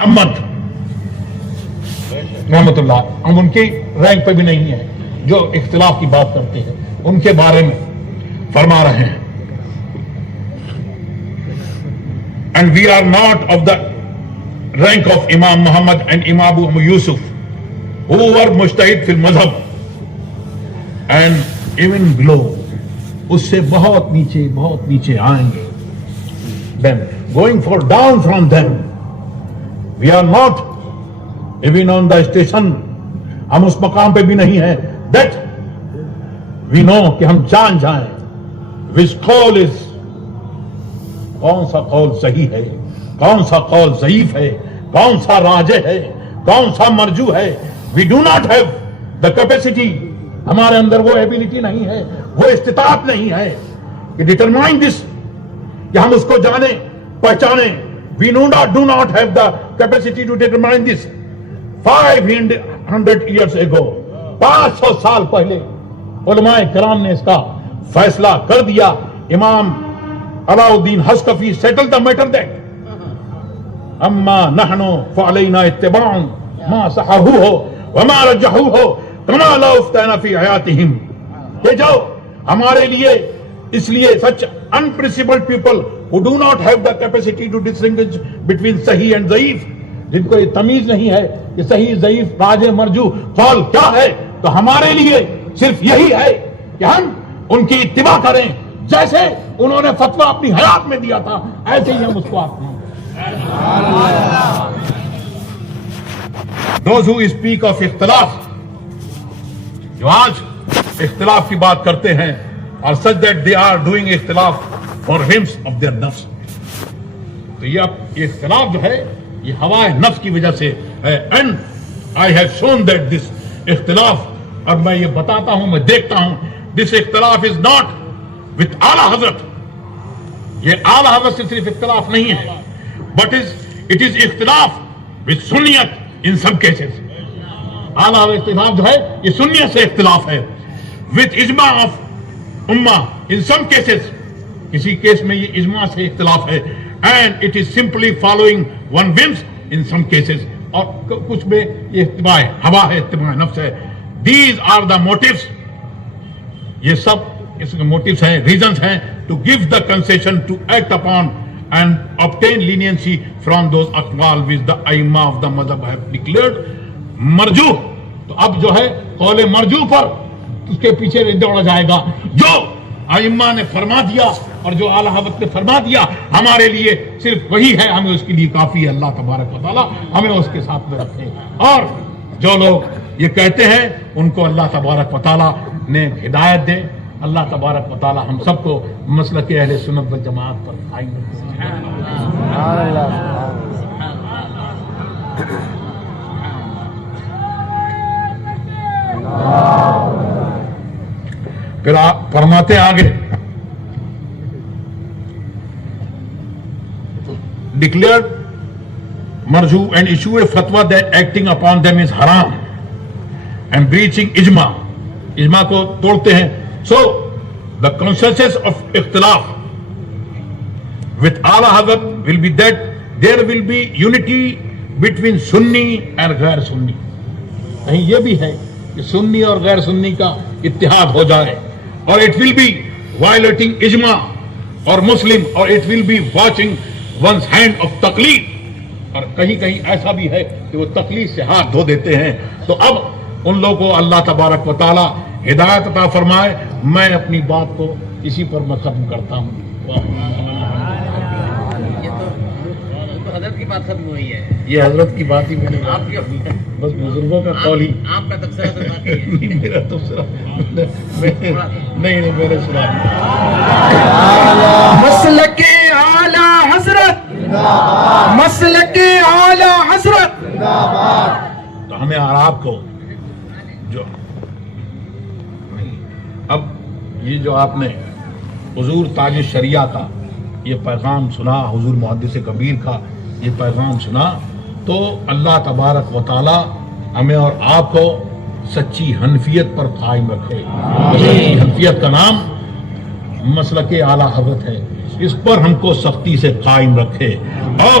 محمد رحمت اللہ، ہم ان کی رینک پہ بھی نہیں ہیں جو اختلاف کی بات کرتے ہیں، ان کے بارے میں فرما رہے ہیں and we are not of the rank of Imam Muhammad and امام ابو یوسف who were مجتہد فی المذہب اینڈ ایون بلو، اس سے بہت نیچے آئیں گے. then going for down from them we are not even on the station، ہم اس مقام پہ بھی نہیں ہیں that we know کہ ہم جان جائیں which قول is، کون سا قول صحیح ہے، کون سا قول ضعیف ہے، کون سا راجح ہے، کون سا مرجو ہے. we do not have the capacity، ہمارے اندر وہ ایبیلٹی نہیں ہے، وہ استطاعت نہیں ہے کہ determine this، کہ ہم اس کو جانیں پہچانیں. we do not have the capacity to determine this. 500 years ago، 500 سال پہلے علماء کرام نے اس کا فیصلہ کر دیا. امام Alauddin حسکفی settled the matter that اما نحنو فعلینا اتباع ما صححوہ وما رجحوہ کما لا افتینا فی حیاتہم، کہ جو ہمارے لیے اس لیے such unprincipled people who do not have the capacity to distinguish between صحیح and ضعیف، جن کو یہ تمیز نہیں ہے کہ صحیح ضعیف راجح مرجو قول کیا ہے، تو ہمارے لیے صرف یہی ہے کہ ہم ان کی اتباع کریں، جیسے انہوں نے فتویٰ اپنی حیات میں دیا تھا ایسے ہی ہم اس کو اپنائیں. Those who speak of اختلاف، جو آج اختلاف کی بات کرتے ہیں اور such that they are doing اختلاف for whims of their nafs، تو یہ اختلاف جو ہے یہ ہوائے نفس کی وجہ سے ہے. and I have shown that this اختلاف، اور میں یہ بتاتا ہوں، میں دیکھتا ہوں this اختلاف is not with اعلیٰ حضرت، یہ اعلیٰ حضرت سے صرف اختلاف نہیں ہے، but it is اختلاف with Sunit in some cases. اعلیٰ حضرت اختلاف جو ہے یہ سنیت سے اختلاف ہے. with اجماع of امہ in some cases، کسی کیس میں یہ اجماع سے اختلاف ہے. and it is simply following one whims in some cases، اور کچھ میں یہ اتباع ہوا ہے، اتباع نفس ہے. these are the motives، یہ سب اس کے موٹیوز ہیں، ریزنز ہیں to give the concession to act upon and obtain leniency from those اقوال which the ائمہ of the madhab have declared مرجو. تو اب جو ہے قول مرجو پر اس کے پیچھے دوڑا جائے گا، جو ائمہ نے فرما دیا اور جو اعلیٰ حضرت نے فرما دیا ہمارے لیے صرف وہی ہے، ہمیں اس کے لیے کافی ہے. اللہ تبارک و تعالیٰ ہمیں اس کے ساتھ میں رکھے، اور جو لوگ یہ کہتے ہیں ان کو اللہ تبارک و تعالیٰ نے ہدایت دے. اللہ تبارک و تعالیٰ ہم سب کو مسلک اہل سنت والجماعت پر قائم رکھے. پھر آپ فرماتے ہیں آگے declared marju and issued a fatwa that acting upon them is haram and breaching ijma، ijma کو توڑتے ہیں. so the consensus of اختلاف with Ala Hazrat will be that there will be unity between Sunni and غیر سنی. کہیں یہ بھی ہے کہ سنی اور غیر سنی کا اتحاد ہو جائے، اور it will be violating ijma اور مسلم، اور it will be watching one's hand of تقلید، اور کہیں ایسا بھی ہے کہ وہ تقلید سے ہاتھ دھو دیتے ہیں. تو اب ان لوگوں کو اللہ تبارک و تعالی ہدایت عطا فرمائے. میں اپنی بات کو اسی پر میں ختم کرتا ہوں. حضرت کی بات ختم ہوئی ہے، یہ حضرت کی بات ہی میں نے آپ کی بس بزرگوں کا قول ہی، آپ کا تبصرہ تو باقی ہے. میرا تبصرہ نہیں میرے سنا. مسلک اعلیٰ حضرت، مسلک اعلیٰ حضرت. تو ہمیں اور آپ کو جو اب یہ جو آپ نے حضور تاج شریعہ کا یہ پیغام سنا، حضور محدث کبیر کا یہ پیغام سنا، تو اللہ تبارک و تعالی ہمیں اور آپ کو سچی حنفیت پر قائم رکھے. سچی حنفیت کا نام مسلک اعلیٰ حضرت ہے، اس پر ہم کو سختی سے قائم رکھے. اور